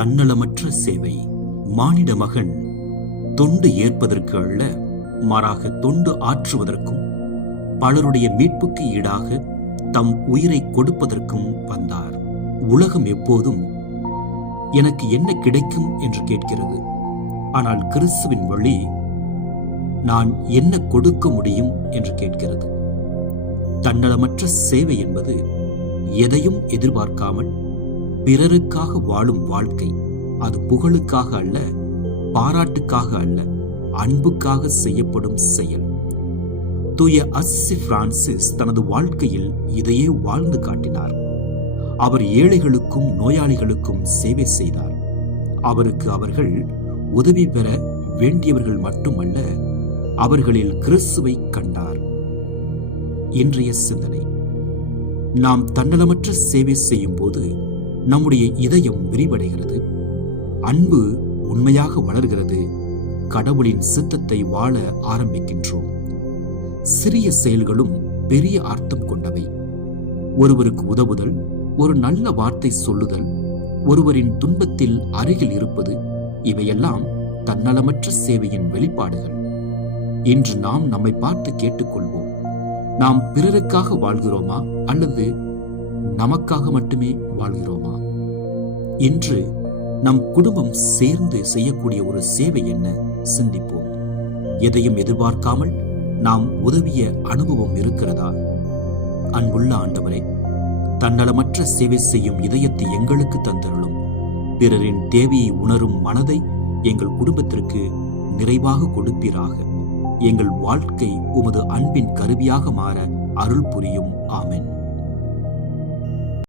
தன்னலமற்ற சேவை. மானிட மகன் தொண்டு ஏற்பதற்கு அல்ல, மாறாக தொண்டு ஆற்றுவதற்கும் பலருடைய மீட்புக்கு ஈடாக தம் உயிரை கொடுப்பதற்கும் வந்தார். உலகம் எப்போதும் எனக்கு என்ன கிடைக்கும் என்று கேட்கிறது. ஆனால் கிறிஸ்துவின் வழி நான் என்ன கொடுக்க முடியும் என்று கேட்கிறது. தன்னலமற்ற சேவை என்பது எதையும் எதிர்பார்க்காமல் பிறருக்காக வாழும் வாழ்க்கை. அது புகழுக்காக அல்ல, பாராட்டுக்காக அல்ல, அன்புக்காக செய்யப்படும் செயல். தூய அஸ்ஸி பிரான்சிஸ் தனது வாழ்க்கையில் இதையே வாழ்ந்து காட்டினார். அவர் ஏழைகளுக்கும் நோயாளிகளுக்கும் சேவை செய்தார். அவருக்கு அவர்கள் உதவி பெற வேண்டியவர்கள் மட்டுமல்ல, அவர்களில் கிறிஸ்துவை கண்டார். இன்றைய சிந்தனை: நாம் தன்னலமற்ற சேவை செய்யும் போது நம்முடைய இதயம் விரிவடைகிறது, அன்பு உண்மையாக வளர்கிறது, கடவுளின் சித்தத்தை வாழ ஆரம்பிக்கின்றோம். சிறிய செயல்களும் பெரிய அர்த்தம் கொண்டவை. ஒருவருக்கு உதவுதல், ஒரு நல்ல வார்த்தை சொல்லுதல், ஒருவரின் துன்பத்தில் அருகில் இருப்பது, இவையெல்லாம் தன்னலமற்ற சேவையின் வெளிப்பாடுகள். இன்று நாம் நம்மை பார்த்து கேட்டுக்கொள்வோம். நாம் பிறருக்காக வாழ்கிறோமா அல்லது நமக்காக மட்டுமே வாழ்கிறோமா? இன்று நம் குடும்பம் சேர்ந்து செய்யக்கூடிய ஒரு சேவை என்ன? சிந்திப்போம். எதையும் எதிர்பார்க்காமல் நாம் உதவிய அனுபவம் இருக்கிறதா? அன்புள்ள ஆண்டவரே, தன்னலமற்ற சேவை செய்யும் இதயத்தை எங்களுக்கு தந்தருளும். பிறரின் தேவையை உணரும் மனதை எங்கள் குடும்பத்திற்கு நிறைவாக கொடுப்பீராக. எங்கள் வாழ்க்கை உமது அன்பின் கருவியாக மாற அருள் புரியும். ஆமென்.